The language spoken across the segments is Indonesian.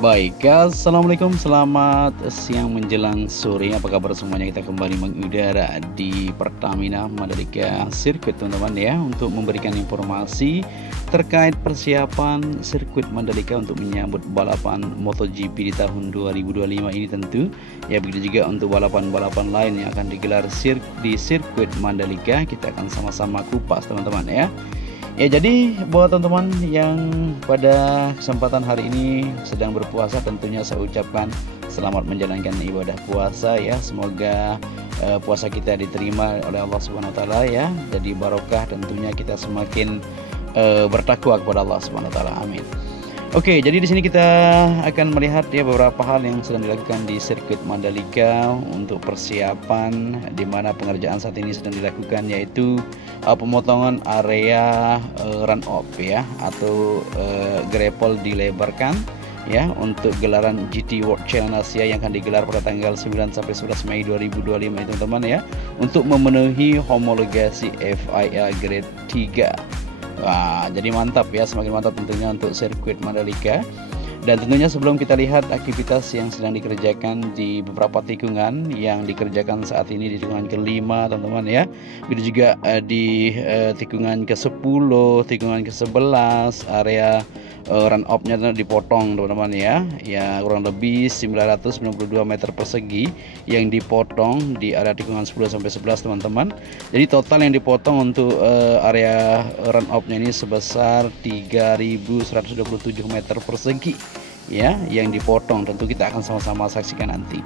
Baik, assalamualaikum, selamat siang menjelang sore. Apa kabar semuanya? Kita kembali mengudara di Pertamina Mandalika Sirkuit, teman-teman ya, untuk memberikan informasi terkait persiapan sirkuit Mandalika untuk menyambut balapan MotoGP di tahun 2025 ini tentu. Ya, begitu juga untuk balapan-balapan lain yang akan digelar di sirkuit Mandalika. Kita akan sama-sama kupas, teman-teman ya. Ya, jadi buat teman-teman yang pada kesempatan hari ini sedang berpuasa, tentunya saya ucapkan selamat menjalankan ibadah puasa ya. Semoga puasa kita diterima oleh Allah Subhanahu wa taala ya. Jadi barokah, tentunya kita semakin bertakwa kepada Allah Subhanahu wa taala. Amin. Oke, jadi di sini kita akan melihat ya beberapa hal yang sedang dilakukan di sirkuit Mandalika untuk persiapan, di mana pengerjaan saat ini sedang dilakukan, yaitu pemotongan area run off ya, atau grapple dilebarkan ya untuk gelaran GT World Challenge Asia yang akan digelar pada tanggal 9 sampai 11 Mei 2025 itu, teman-teman ya, untuk memenuhi homologasi FIA Grade 3. Wah, jadi mantap ya, semakin mantap tentunya untuk sirkuit Mandalika. Dan tentunya sebelum kita lihat aktivitas yang sedang dikerjakan di beberapa tikungan yang dikerjakan saat ini di tikungan ke-5, teman-teman ya. Begitu juga di tikungan ke-10, tikungan ke-11, area run off-nya dipotong, teman-teman ya. Ya, kurang lebih 992 meter persegi yang dipotong di area tikungan 10 sampai 11, teman-teman. Jadi total yang dipotong untuk area run off-nya ini sebesar 3127 meter persegi ya, yang dipotong. Tentu kita akan sama-sama saksikan nanti.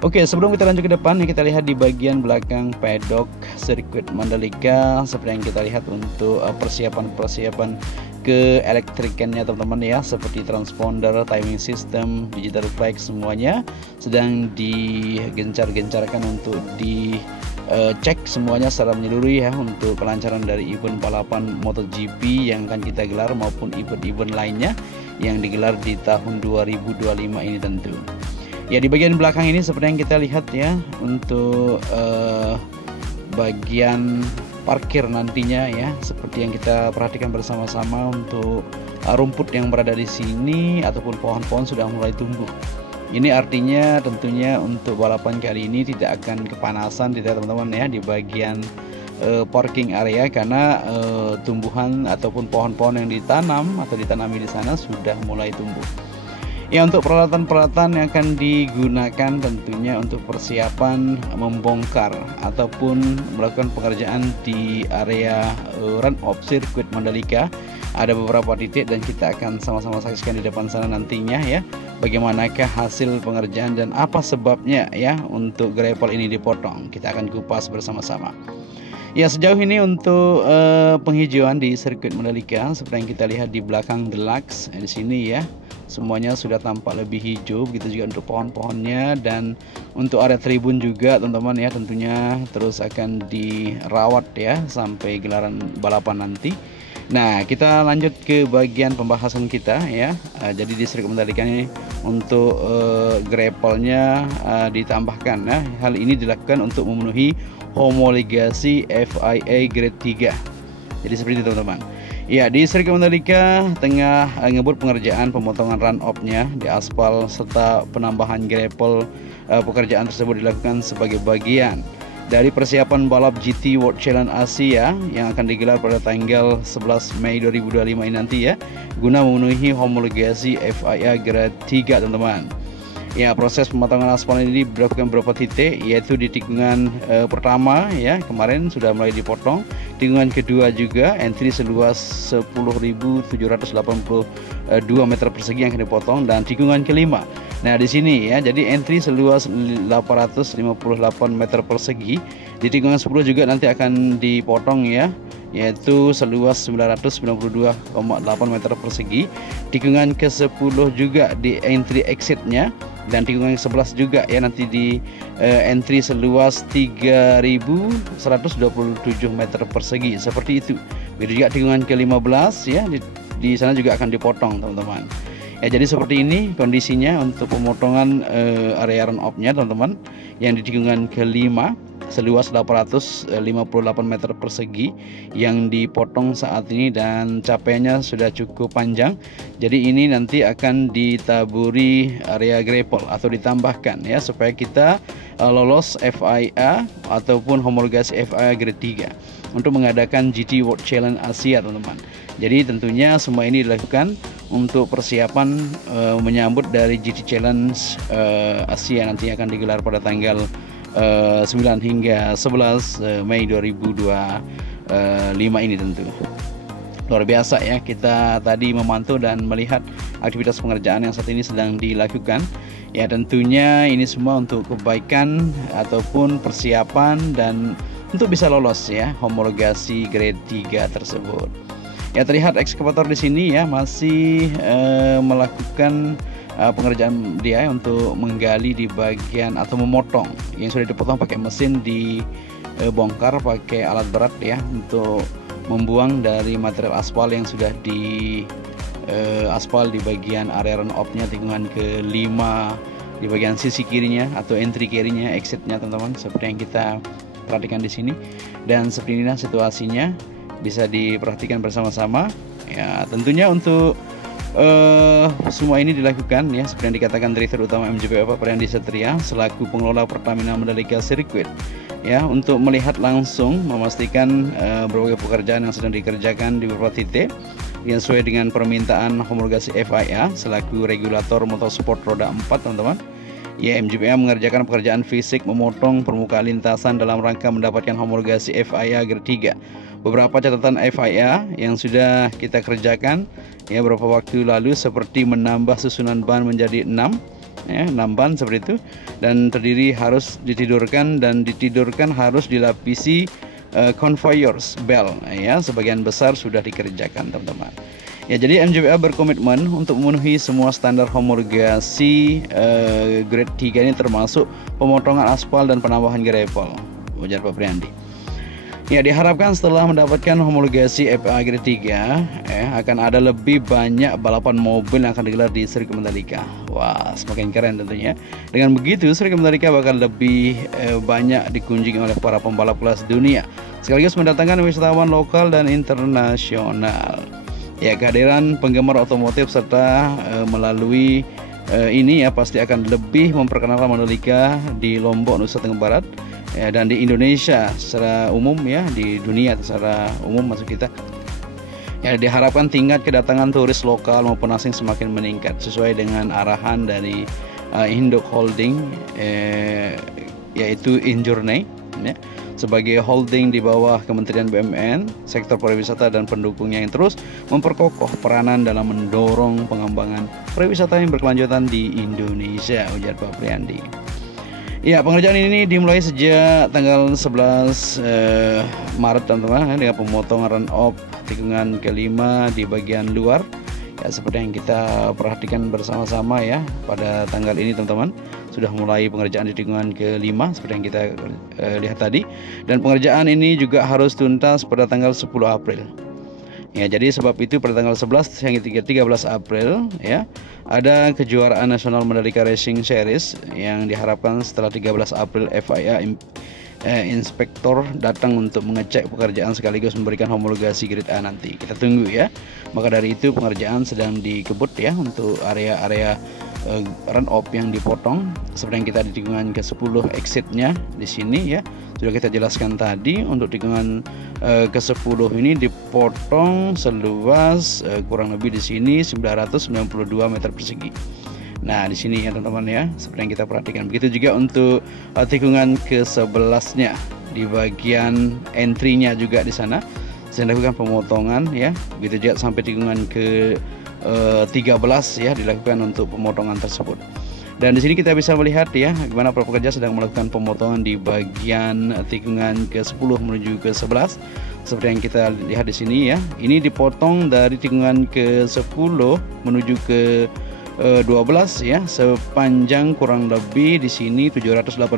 Oke, sebelum kita lanjut ke depan, kita lihat di bagian belakang paddock sirkuit Mandalika seperti yang kita lihat untuk persiapan ke elektrikannya, teman-teman ya, seperti transponder, timing system, digital flag, semuanya sedang digencar-gencarkan untuk cek semuanya secara menyeluruh ya, untuk kelancaran dari event balapan MotoGP yang akan kita gelar maupun event-event lainnya yang digelar di tahun 2025 ini tentu. Ya, di bagian belakang ini seperti yang kita lihat ya, untuk bagian parkir nantinya ya, seperti yang kita perhatikan bersama-sama, untuk rumput yang berada di sini ataupun pohon-pohon sudah mulai tumbuh. Ini artinya tentunya untuk balapan kali ini tidak akan kepanasan, tidak, teman-teman ya, di bagian parking area, karena tumbuhan ataupun pohon-pohon yang ditanam atau ditanami di sana sudah mulai tumbuh. Ya, untuk peralatan-peralatan yang akan digunakan tentunya untuk persiapan membongkar ataupun melakukan pengerjaan di area run off sirkuit Mandalika, ada beberapa titik dan kita akan sama-sama saksikan di depan sana nantinya ya, bagaimanakah hasil pengerjaan dan apa sebabnya ya untuk grapple ini dipotong. Kita akan kupas bersama-sama. Ya, sejauh ini untuk penghijauan di sirkuit Mandalika seperti yang kita lihat di belakang deluxe di sini ya, semuanya sudah tampak lebih hijau, begitu juga untuk pohon-pohonnya, dan untuk area tribun juga, teman-teman ya, tentunya terus akan dirawat ya sampai gelaran balapan nanti. Nah, kita lanjut ke bagian pembahasan kita ya. Jadi di sirkuit Mandalika ini untuk grapple-nya ditambahkan. Nah, hal ini dilakukan untuk memenuhi homologasi FIA Grade 3. Jadi seperti itu, teman-teman. Ya, di sirkuit Mandalika tengah ngebut pengerjaan pemotongan run off-nya di aspal serta penambahan grapple. Pekerjaan tersebut dilakukan sebagai bagian dari persiapan balap GT World Challenge Asia yang akan digelar pada tanggal 11 Mei 2025 ini nanti ya, guna memenuhi homologasi FIA Grade 3, teman-teman. Ya, proses pemotongan aspal ini dilakukan beberapa titik, yaitu di tikungan pertama ya, kemarin sudah mulai dipotong. Tikungan kedua juga entry seluas 10.782 meter persegi yang akan dipotong, dan tikungan kelima. Nah, di sini ya, jadi entry seluas 858 meter persegi. Di tikungan 10 juga nanti akan dipotong ya, yaitu seluas 992,8 meter persegi. Tikungan ke-10 juga di entry exitnya, dan tikungan ke-11 juga ya, nanti di entry seluas 3.127 meter persegi, seperti itu. Begitu juga tikungan ke-15 ya, di sana juga akan dipotong, teman-teman. Ya, jadi seperti ini kondisinya untuk pemotongan area run off-nya, teman-teman, yang di tikungan ke-5 seluas 858 meter persegi yang dipotong saat ini, dan capaiannya sudah cukup panjang. Jadi ini nanti akan ditaburi area gravel atau ditambahkan ya, supaya kita lolos FIA ataupun homologasi FIA grade 3 untuk mengadakan GT World Challenge Asia, teman-teman. Jadi tentunya semua ini dilakukan untuk persiapan menyambut dari GT Challenge Asia nanti akan digelar pada tanggal 9 hingga 11 Mei 2025 ini tentu. Luar biasa ya, kita tadi memantau dan melihat aktivitas pengerjaan yang saat ini sedang dilakukan. Ya tentunya ini semua untuk kebaikan ataupun persiapan dan untuk bisa lolos ya homologasi grade 3 tersebut. Ya terlihat ekskavator di sini ya masih melakukan pengerjaan dia untuk menggali di bagian atau memotong yang sudah dipotong pakai mesin, dibongkar pakai alat berat ya untuk membuang dari material aspal yang sudah di aspal di bagian area run off-nya tikungan ke-5 di bagian sisi kirinya atau entry kirinya, exitnya teman-teman, seperti yang kita perhatikan di sini. Dan seperti inilah situasinya, bisa diperhatikan bersama-sama ya. Tentunya untuk semua ini dilakukan ya seperti yang dikatakan Direktur Utama MJP Pak Priandi Satria selaku pengelola Pertamina Mandalika Circuit ya, untuk melihat langsung memastikan berbagai pekerjaan yang sedang dikerjakan di beberapa titik yang sesuai dengan permintaan homologasi FIA selaku regulator motorsport roda 4, teman-teman. Ya, MJPA mengerjakan pekerjaan fisik memotong permukaan lintasan dalam rangka mendapatkan homologasi FIA grade 3. Beberapa catatan FIA yang sudah kita kerjakan ya beberapa waktu lalu seperti menambah susunan ban menjadi 6 ya, 6 ban seperti itu, dan terdiri harus ditidurkan dan ditidurkan harus dilapisi conveyors belt ya, sebagian besar sudah dikerjakan, teman-teman. Ya, jadi MJPA berkomitmen untuk memenuhi semua standar homologasi grade 3 ini, termasuk pemotongan aspal dan penambahan gravel, ujar Pak Priandi. Ya, diharapkan setelah mendapatkan homologasi FIA grade 3 akan ada lebih banyak balapan mobil yang akan digelar di sirkuit Mandalika. Wah, semakin keren tentunya. Dengan begitu sirkuit Mandalika bakal lebih banyak dikunjungi oleh para pembalap kelas dunia, sekaligus mendatangkan wisatawan lokal dan internasional. Ya, kehadiran penggemar otomotif serta melalui ini ya pasti akan lebih memperkenalkan Mandalika di Lombok, Nusa Tenggara Barat ya, dan di Indonesia secara umum ya, di dunia secara umum maksud kita. Ya, diharapkan tingkat kedatangan turis lokal maupun asing semakin meningkat sesuai dengan arahan dari Induk Holding yaitu Injourney ya, sebagai holding di bawah Kementerian BUMN, sektor pariwisata dan pendukungnya yang terus memperkokoh peranan dalam mendorong pengembangan pariwisata yang berkelanjutan di Indonesia, ujar Pak Priandi. Ya, pengerjaan ini dimulai sejak tanggal 11 Maret, teman-teman, dengan pemotongan run off tikungan ke-5 di bagian luar. Ya, seperti yang kita perhatikan bersama-sama ya, pada tanggal ini teman-teman sudah mulai pengerjaan di tikungan ke-5 seperti yang kita lihat tadi, dan pengerjaan ini juga harus tuntas pada tanggal 10 April. Ya, jadi sebab itu pada tanggal 11 hingga 13 April ya ada kejuaraan nasional Mandalika Racing Series yang diharapkan setelah 13 April FIA inspektor datang untuk mengecek pekerjaan sekaligus memberikan homologasi grade A nanti. Kita tunggu ya. Maka dari itu pengerjaan sedang dikebut ya untuk area-area run off yang dipotong seperti yang kita di tikungan ke-10 exitnya di sini ya. Sudah kita jelaskan tadi, untuk tikungan ke-10 ini dipotong seluas kurang lebih di sini 992 meter persegi. Nah, di sini ya teman-teman ya, seperti yang kita perhatikan. Begitu juga untuk tikungan ke-11-nya di bagian entry-nya juga di sana saya lakukan pemotongan ya. Begitu juga sampai tikungan ke-13 ya dilakukan untuk pemotongan tersebut. Dan di sini kita bisa melihat ya bagaimana para pekerja sedang melakukan pemotongan di bagian tikungan ke-10 menuju ke-11 seperti yang kita lihat di sini ya. Ini dipotong dari tikungan ke-10 menuju ke 12 ya, sepanjang kurang lebih di sini 780,8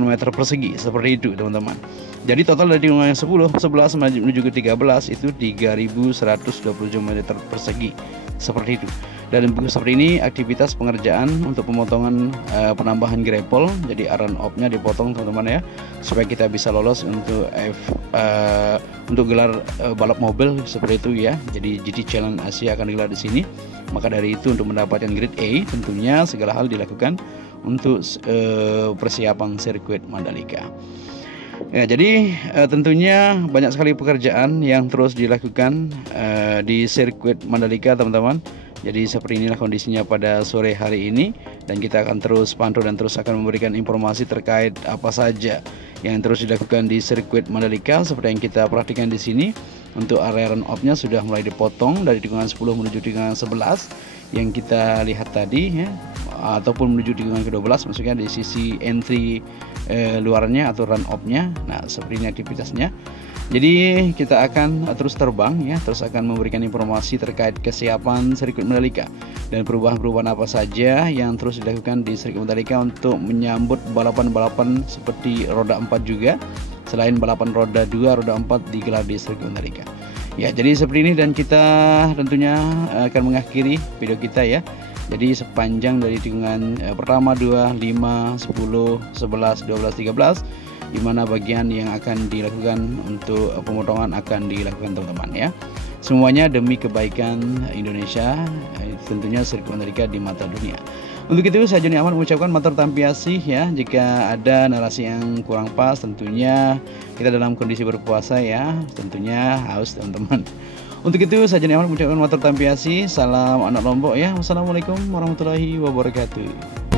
meter persegi seperti itu teman-teman. Jadi total dari tikungan yang 10, 11 menuju ke 13 itu 3127 meter persegi seperti itu. Dan seperti ini aktivitas pengerjaan untuk pemotongan penambahan grapple. Jadi run off-nya dipotong teman-teman ya, supaya kita bisa lolos untuk gelar balap mobil seperti itu ya. Jadi GT Challenge Asia akan digelar di sini. Maka dari itu untuk mendapatkan grade A tentunya segala hal dilakukan untuk persiapan sirkuit Mandalika. Ya, jadi tentunya banyak sekali pekerjaan yang terus dilakukan di sirkuit Mandalika teman-teman. Jadi seperti inilah kondisinya pada sore hari ini, dan kita akan terus pantau dan terus akan memberikan informasi terkait apa saja yang terus dilakukan di sirkuit Mandalika. Seperti yang kita perhatikan di sini, untuk area run off-nya sudah mulai dipotong dari tikungan 10 menuju tikungan 11 yang kita lihat tadi ya, ataupun menuju tikungan ke-12 maksudnya di sisi entry luarnya atau run off-nya. Nah, seperti ini aktivitasnya. Jadi kita akan terus terbang ya, terus akan memberikan informasi terkait kesiapan sirkuit Mandalika dan perubahan-perubahan apa saja yang terus dilakukan di sirkuit Mandalika untuk menyambut balapan-balapan seperti roda 4 juga, selain balapan roda 2, roda 4 digelar di sirkuit Mandalika. Ya, jadi seperti ini, dan kita tentunya akan mengakhiri video kita ya. Jadi sepanjang dari tikungan pertama, 2, 5, 10, 11, 12, 13, di mana bagian yang akan dilakukan untuk pemotongan akan dilakukan teman-teman ya. Semuanya demi kebaikan Indonesia, tentunya sirkuit Mandalika di mata dunia. Untuk itu saya Joni Ahmad mengucapkan matur tampiasih ya. Jika ada narasi yang kurang pas, tentunya kita dalam kondisi berpuasa ya, tentunya haus teman-teman. Untuk itu saya Joni Ahmad mengucapkan matur tampiasih. Salam anak Lombok ya. Wassalamualaikum warahmatullahi wabarakatuh.